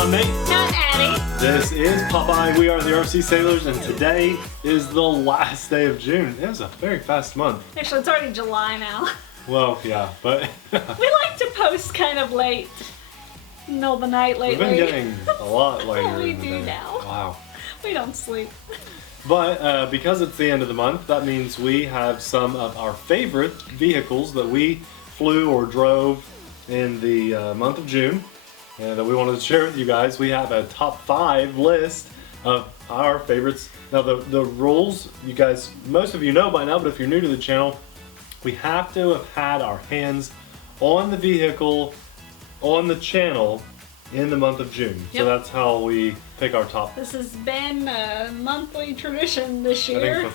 I'm Nate. I'm Addie. This is Popeye. We are the TheRcSaylors, and today is the last day of June. It was a very fast month. Actually, it's already July now. Well, yeah, but we like to post kind of late, middle of the night lately. we've been getting a lot later. We in the do day. now. Wow. We don't sleep. But because it's the end of the month, that means we have some of our favorite vehicles that we flew or drove in the month of June, and that we wanted to share with you guys. We have a top 5 list of our favorites. Now the rules, you guys, most of you know by now, but if you're new to the channel, we have to have had our hands on the vehicle on the channel in the month of June. Yep. So that's how we pick our top. This has been a monthly tradition this I year. think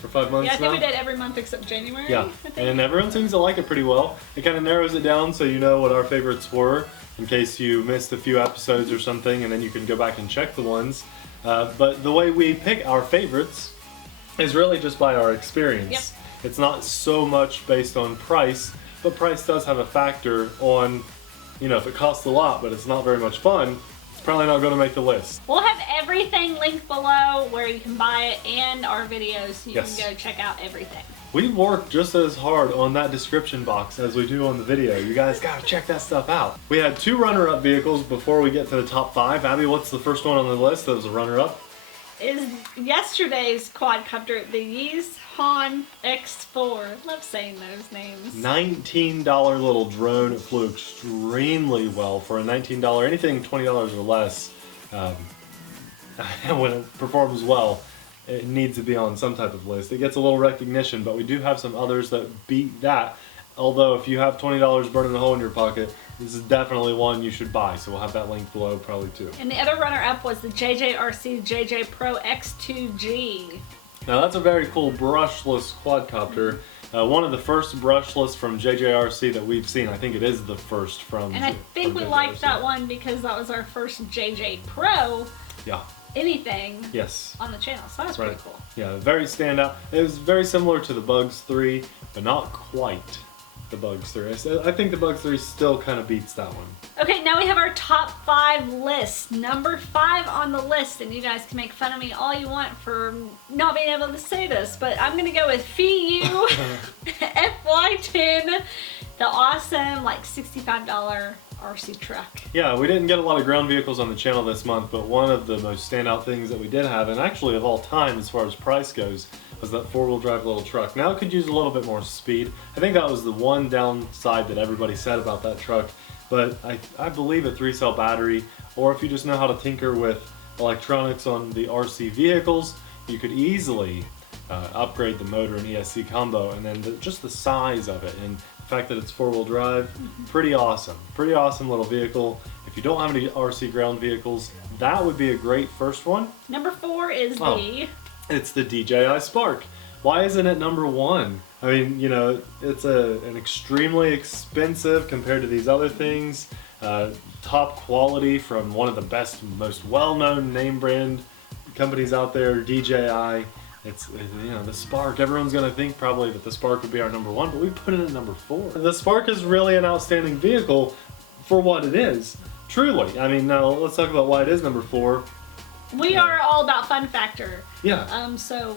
for five months Yeah, I think now. we did every month except January. Yeah, I think. and everyone seems to like it pretty well. It kind of narrows it down so you know what our favorites were in case you missed a few episodes or something, and then you can go back and check the ones. But the way we pick our favorites is really just by our experience. Yep. It's not so much based on price, but price does have a factor on, you know, if it costs a lot but it's not very much fun, it's probably not going to make the list. We'll have everything linked below where you can buy it and our videos so you Yes. can go check out everything. We work just as hard on that description box as we do on the video. You guys gotta check that stuff out. We had 2 runner-up vehicles before we get to the top 5. Abby, what's the first one on the list that was a runner-up? Is yesterday's quadcopter, the Yizhan X4. Love saying those names. $19 little drone. It flew extremely well for a $19. Anything $20 or less, when it performs well, it needs to be on some type of list. It gets a little recognition, but we do have some others that beat that. Although if you have $20 burning a hole in your pocket, this is definitely one you should buy. So we'll have that link below probably too. And the other runner-up was the JJRC JJPRO X2G. Now that's a very cool brushless quadcopter. One of the first brushless from JJRC that we've seen. I think it is the first from. And I think from we JJRC. liked that one because that was our first JJPRO Yeah. anything Yes. on the channel. So that was Right. pretty cool. Yeah, very standout. It was very similar to the Bugs 3, but not quite the Bugs 3. I think the Bugs 3 still kind of beats that one. Okay, now we have our top 5 list. Number 5 on the list, and you guys can make fun of me all you want for not being able to say this, but I'm gonna go with Feiyue FY10, the awesome like $65 RC truck. Yeah, we didn't get a lot of ground vehicles on the channel this month, but one of the most standout things that we did have, and actually of all time as far as price goes, was that 4-wheel drive little truck. Now it could use a little bit more speed. I think that was the one downside that everybody said about that truck, but I believe a 3-cell battery, or if you just know how to tinker with electronics on the RC vehicles, you could easily upgrade the motor and ESC combo, and then just the size of it and the fact that it's 4-wheel drive, pretty awesome little vehicle. If you don't have any RC ground vehicles, that would be a great first one. Number 4 is It's the DJI Spark. Why isn't it number 1? I mean, you know, it's an extremely expensive compared to these other things. Top quality from one of the best, most well-known name brand companies out there, DJI. It's, you know, the Spark. Everyone's gonna think probably that the Spark would be our number 1, but we put it at number 4. The Spark is really an outstanding vehicle for what it is. Truly. I mean, now let's talk about why it is number 4. We are all about fun factor. Yeah. So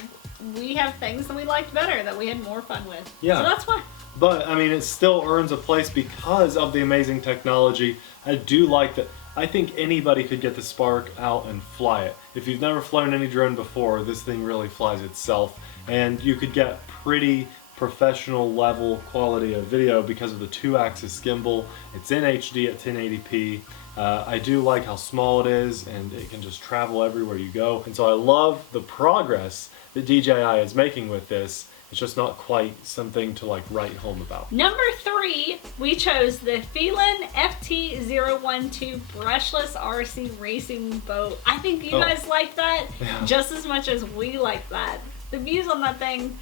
we have things that we liked better, that we had more fun with. Yeah. So that's why. But, I mean, it still earns a place because of the amazing technology. I do like that. I think anybody could get the Spark out and fly it. If you've never flown any drone before, this thing really flies itself. And you could get pretty professional level quality of video because of the 2-axis gimbal. It's in HD at 1080p. I do like how small it is, and it can just travel everywhere you go. And so I love the progress that DJI is making with this. It's just not quite something to like write home about. Number 3, we chose the Feilun FT012 brushless RC racing boat. I think you guys like that just as much as we like that. The views on that thing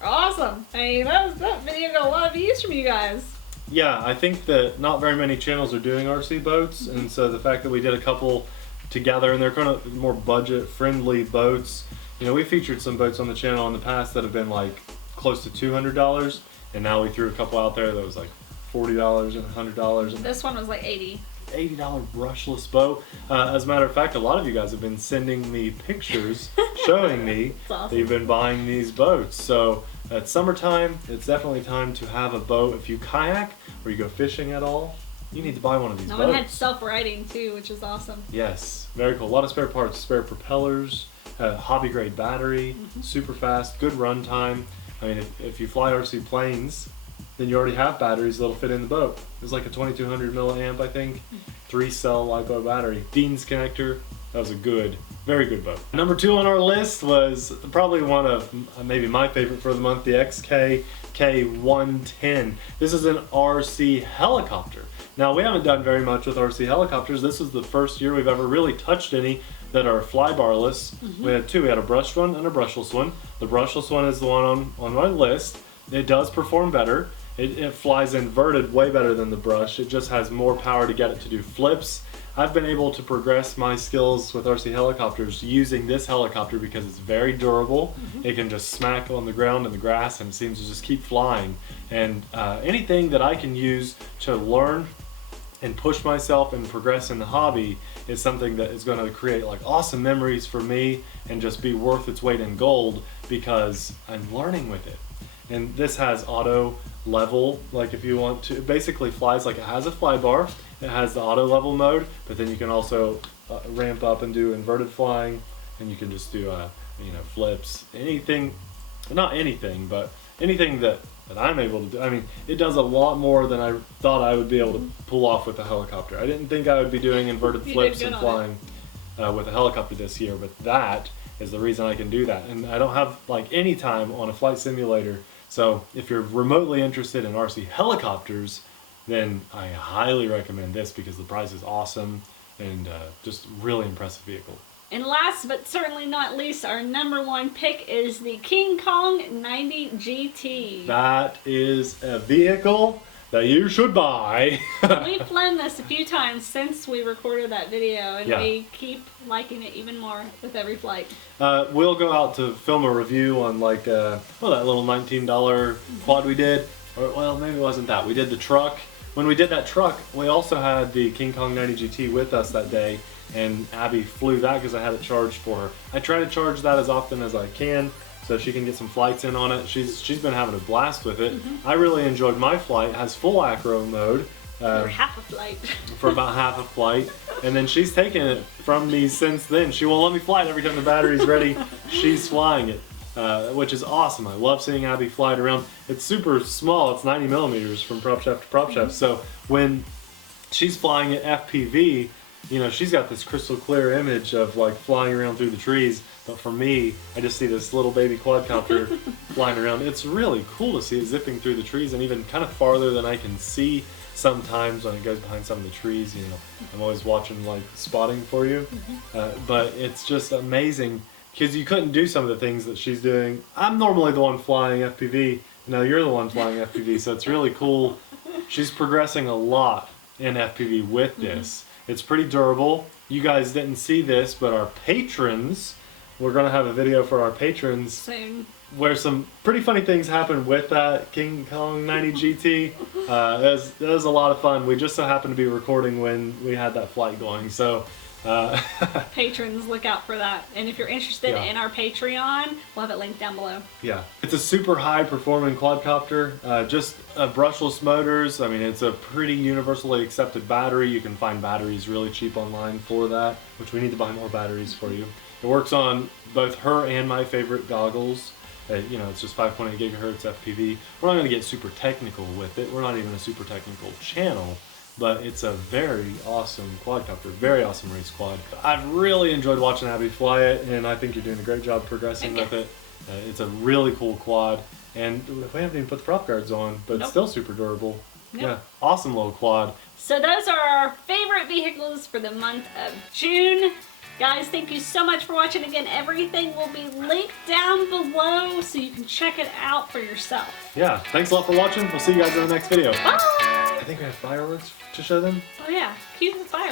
are awesome. I mean, that video got a lot of views from you guys. Yeah, I think that not very many channels are doing RC boats, and so the fact that we did a couple together, and they're kind of more budget-friendly boats. You know, we featured some boats on the channel in the past that have been like close to $200, and now we threw a couple out there that was like $40 and $100. This one was like 80. $80 brushless boat. As a matter of fact, a lot of you guys have been sending me pictures showing me awesome. that you've been buying these boats. So at summertime, it's definitely time to have a boat. If you kayak or you go fishing at all, you need to buy one of these boats. One had self-righting too, which is awesome. Yes, very cool. A lot of spare parts, spare propellers, hobby grade battery, super fast, good run time. I mean, if you fly RC planes, then you already have batteries that'll fit in the boat. It's like a 2200 milliamp, I think, 3-cell LiPo battery. Dean's connector, that was a good, very good boat. Number 2 on our list was probably one of maybe my favorite for the month, the K110. This is an RC helicopter. Now, we haven't done very much with RC helicopters. This is the first year we've ever really touched any that are flybarless. We had 2. We had a brushed one and a brushless one. The brushless one is the one on my list. It does perform better. It flies inverted way better than the brush. It just has more power to get it to do flips. I've been able to progress my skills with RC helicopters using this helicopter because it's very durable. It can just smack on the ground and the grass and it seems to just keep flying. And anything that I can use to learn and push myself and progress in the hobby is something that is going to create like awesome memories for me and just be worth its weight in gold because I'm learning with it. And this has auto level, like if you want to, it basically flies like it has a fly bar. It has the auto level mode, but then you can also ramp up and do inverted flying, and you can just do you know, flips, anything, not anything, but anything that I'm able to do. I mean, it does a lot more than I thought I would be able to pull off with a helicopter. I didn't think I would be doing inverted flips and flying with a helicopter this year, but that is the reason I can do that. And I don't have like any time on a flight simulator. So if you're remotely interested in RC helicopters, then I highly recommend this because the price is awesome and just really impressive vehicle. And last but certainly not least, our number 1 pick is the KingKong 90 GT. That is a vehicle that you should buy. We've flown this a few times since we recorded that video, and we keep liking it even more with every flight. We'll go out to film a review on like that little $19 quad we did. Or, well, maybe it wasn't that. We did the truck. When we did that truck, we also had the KingKong 90 GT with us that day, and Abby flew that because I had it charged for her. I try to charge that as often as I can so she can get some flights in on it. She's been having a blast with it. I really enjoyed my flight. It has full acro mode. For half a flight. For about half a flight. And then she's taken it from me since then. She won't let me fly it every time the battery's ready. She's flying it. Which is awesome. I love seeing Abby fly it around. It's super small. It's 90 millimeters from prop shaft to prop shaft. So when she's flying at FPV, you know, she's got this crystal clear image of like flying around through the trees. But for me, I just see this little baby quadcopter flying around. It's really cool to see it zipping through the trees and even kind of farther than I can see sometimes when it goes behind some of the trees. You know, I'm always watching like spotting for you. But it's just amazing. Because you couldn't do some of the things that she's doing. I'm normally the one flying FPV. No, you're the one flying FPV, so it's really cool. She's progressing a lot in FPV with this. It's pretty durable. You guys didn't see this, but our patrons, we're going to have a video for our patrons Soon. Where some pretty funny things happened with that KingKong 90 GT. It was a lot of fun. We just so happened to be recording when we had that flight going, so... Patrons, look out for that. And if you're interested in our Patreon, we'll have it linked down below. Yeah, it's a super high performing quadcopter, just brushless motors. I mean, it's a pretty universally accepted battery. You can find batteries really cheap online for that, which we need to buy more batteries for you. It works on both her and my favorite goggles. You know, it's just 5.8 gigahertz FPV. We're not going to get super technical with it. We're not even a super technical channel. But it's a very awesome quadcopter, very awesome race quad. I've really enjoyed watching Abby fly it, and I think you're doing a great job progressing with it. It's a really cool quad, and we haven't even put the prop guards on, but it's still super durable. Yeah, awesome little quad. So those are our favorite vehicles for the month of June. Guys, thank you so much for watching. Again, everything will be linked down below so you can check it out for yourself. Yeah, thanks a lot for watching. We'll see you guys in the next video. Bye! I think we have fireworks to show them. Oh yeah, cue the fireworks.